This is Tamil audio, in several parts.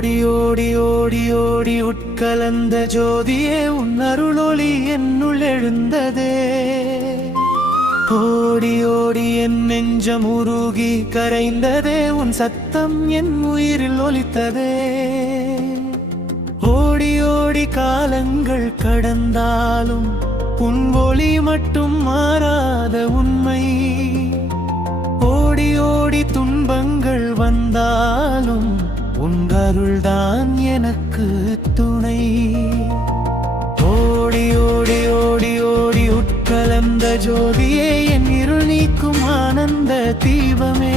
ஓடி ஓடி ஓடி ஓடி உட்கலந்த ஜோதியே உன் அருளொளி என்னுள் எழுந்ததே. ஓடி ஓடி என் நெஞ்சம் உருகி கரைந்ததே, உன் சத்தம் என் உயிரில் ஒலித்ததே. ஓடி ஓடி காலங்கள் கடந்தாலும் உன் ஒளி மட்டும் மாறாத உண்மை. ஓடி ஓடி துன்பங்கள் வந்தாலும் உன் அருள்தான் எனக்கு துணை. ஓடி ஓடி ஓடி ஓடி உட்கலந்த ஜோதியே என் இருள் நீக்கும் ஆனந்த தீபமே.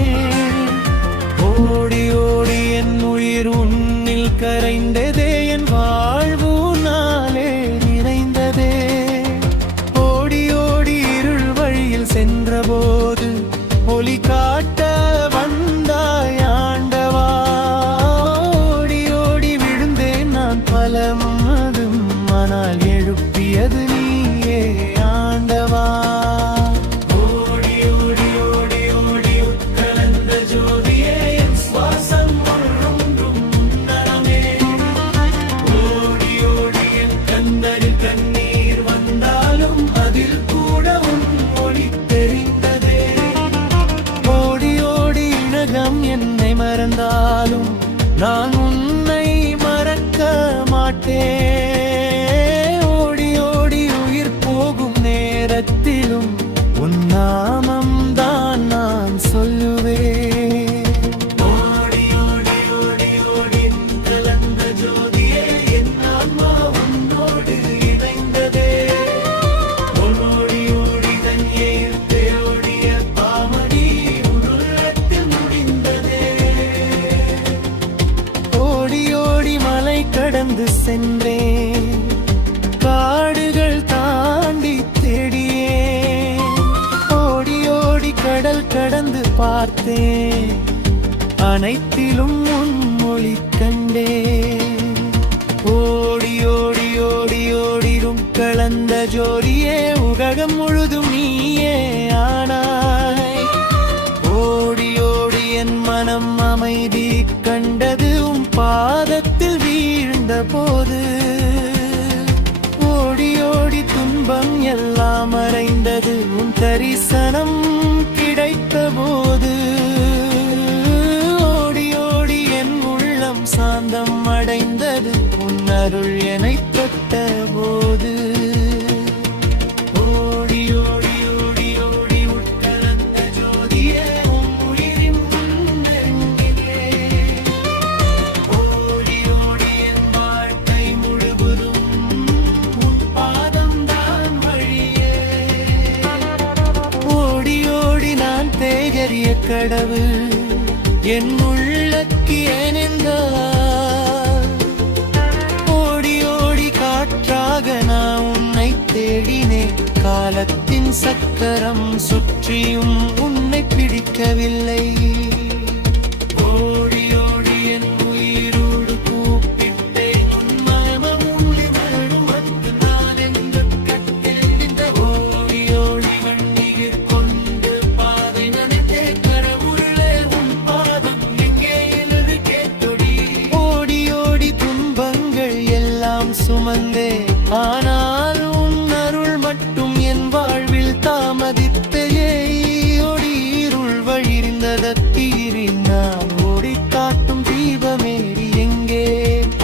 ஓடி ஓடி என் உயிர் உன்னில் கரைந்ததே, என் வாழ்வு நாளே நிறைந்ததே. ஓடி ஓடி இருள் வழியில் சென்றபோது ஒளி காட்ட வந்தாய் ஆண்டவா. ஓடி ஓடி விழுந்தேன் நான் பலமதும், ஆனால் எழுப்பியது நீயே ஆண்டவா. ஓடி ஓடி ஓடி ஓடி உட்கலந்த ஜோதியே என் சுவாசம் ஒன்றும் நலமே. ஓடி ஓடி என் கண்ணரில் கண்ணீர் வந்தாலும் அதில் கூட உன் ஒளி தெரிந்ததே. ஓடி ஓடி இனகம் என்னை மறந்தாலும் நான் உன்னை மறக்க மாட்டேன். ஓடி ஓடி உயிர் போகும் நேரத்திலும் உன் நாமம் தான் நான் சொல்லுவேன். ஓடி ஓடி ஓடி ஓடி கலந்த ஜோதியே என் ஆன்மா உன்னோடு இணைந்ததே. ஓடி ஓடி தண்ணீர் தேடிய பாமடி உள்ளத்தில் முடிந்ததே. ஓடி ஓடி மலை கடந்து சென்றேன், காடுகள் தாண்டி தேடியேன். ஓடி ஓடி கடல் கடந்து பார்த்தேன், அனைத்திலும் உன் மொழி கண்டேன். ஓடி ஓடி ஓடி ஓடிடும் கலந்த ஜோதியே உலகம் முழுதும் நீயே ஆனாய். ஓடி ஓடி என் மனம் அமைதி கண்டது உன் பாதத்தில் வீழ்ந்த போது. ஓடி ஓடி துன்பம் எல்லாம் மறைந்தது உன் தரிசனம் கிடைத்த போது. ஓடி ஓடி என் உள்ளம் சாந்தம் அடைந்தது உன் அருள் என்னை தொட்ட போது. ஓடி ஓடி ஓடி ஓடி உட்கலந்த ஜோதியே உன் உயிரின் முன்னெங்கிலே. ஓடி ஓடி என் வாழ்க்கை முழுவதும் உன் பாதம் தான் வழியே. ஓடி ஓடி நான் தேகரிய கடவுள் என் உள்ளக்கு ஏனென்றால். ஓடி ஓடி காற்றாக நான் உன்னை தேடினேன், காலத்தின் சக்கரம் சுற்றியும் உன்னை பிடிக்கவில்லை. ஓடி ஓடி என் உயிரோடு கூப்பிட்டேன், உன் மனமூடி மறுமத்து நான் என்று கட்டெழுந்த. ஓடி ஓடி வண்டியில் கொண்டு பாதை நனைத்தே, கடவுளே உன் பாதம் எங்கே என்று கேட்டொடி. ஓடி ஓடி துன்பங்கள் எல்லாம் சுமந்தே, ஆனால் உன் அருள் மட்டும் என் வாழ்வில் தாமதித்தையே. ஓடி இருள் வழிந்ததீரி நான் ஓடி காட்டும் தீபமேறி எங்கே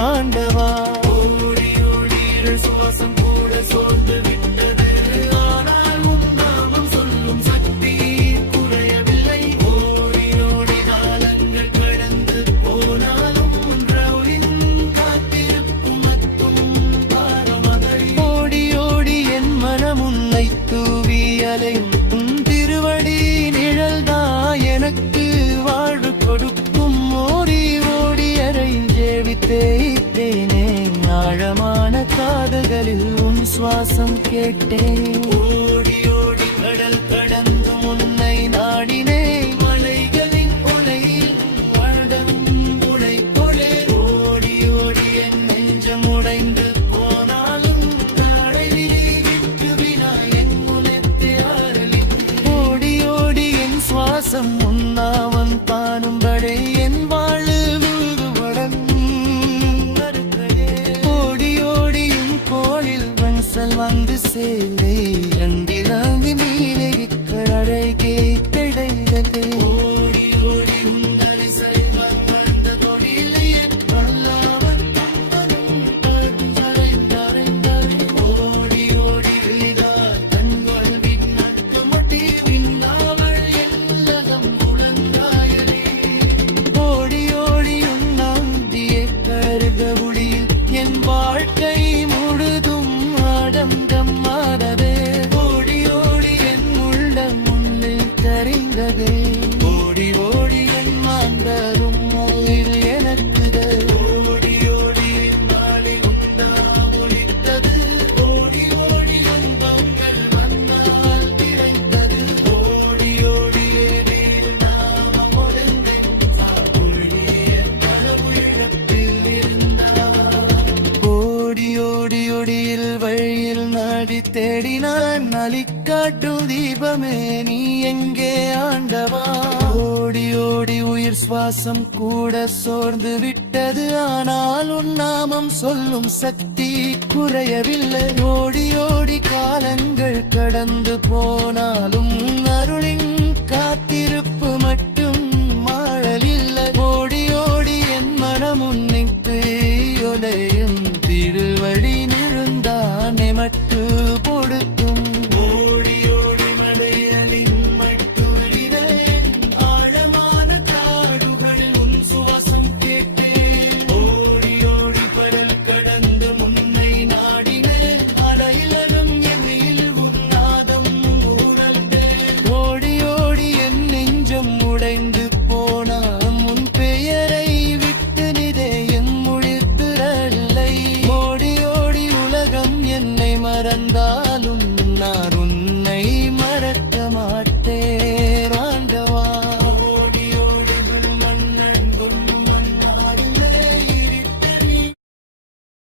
ஆண்டவா. ஓடி ஓடி இருள் சுவாசம் கூட சோர்ந்து விட்டது, ஆனால் உன் நாமம் சொல்லும் சக்தி குறையவில்லை. ஓடி ஓடி காலங்கள் கடந்து போனாலும் உன்றவுளின் காத்திருப்பு மட்டும் பாரமதழி. ஓடி ஓடி என் மனம் உன்னை தூவி அலையும், உன் திருவடி நிழல்தா எனக்கு வாழ்வு கொடுக்கும். ஓடி ஓடி அறையில் ஜெபித்தேனே, ஆழமான காதுகளில் உன் சுவாசம் கேட்டேன். ஓடி ஓடி கடல் கடந்து உன்னை நாடினே, மலைகளின் உலையில் வாழ்ந்தும் உலை கொளே. ஓடி ஓடி என் நெஞ்சம் உடைந்து போனாலும் காடை விட்டு வினா என் முனத்தை ஆரலி. ஓடி ஓடி என் சுவாசம் உன்னாவன் பானும்படை என் வாழ்வு வடன். வந்து சேலை அண்டிராங்கி நீலை கடை கிடைத்தது ஓடி ஓடி உங்களை செல்வம் வந்த கொடியிலே பல்லாவன் ஓடி ஓடி விழிதார் தன் வாழ்வின் நட்பு மட்டி விண்ணாவள் எல்லகம் முழங்காயலே ஓடி ஓடி உண்ணாந்திய கருகவுடியில் என் வாழ்க்கை முழுதும் ஆடம்பம் மாறவே ஓடி ஓடி என் உள்ளம் முன்னில் கரைந்ததே ஓடி ஓடி என் மாந்தரும் உயிர் எனக்கு ஓடி ஓடி நாளை உண்டா ஒழித்தது ஓடி ஓடி இன்பங்கள் வந்தால் திரைத்தது ஓடி ஓடி நீர் நாமம் ஒழுந்தேன் என் கடவுளத்தில் இருந்தார் ஓடி ஓடி ஒடியில் வழியில் நாடி தேடினான் நலிக்காட்டும் தீபமே நீ எங்கே ஆண்டவா ஓடி ஓடி உயிர் சுவாசம் கூட சோர்ந்து விட்டது ஆனால் உன் நாமம் சொல்லும் சக்தி குறையவில்லை ஓடி ஓடி காலங்கள் கடந்து போனாலும் அருளின் காத்திருப்பு மட்டும் மாறலில்லை ஓடி ஓடி என் மனம் உன்னிட்டு ஒலை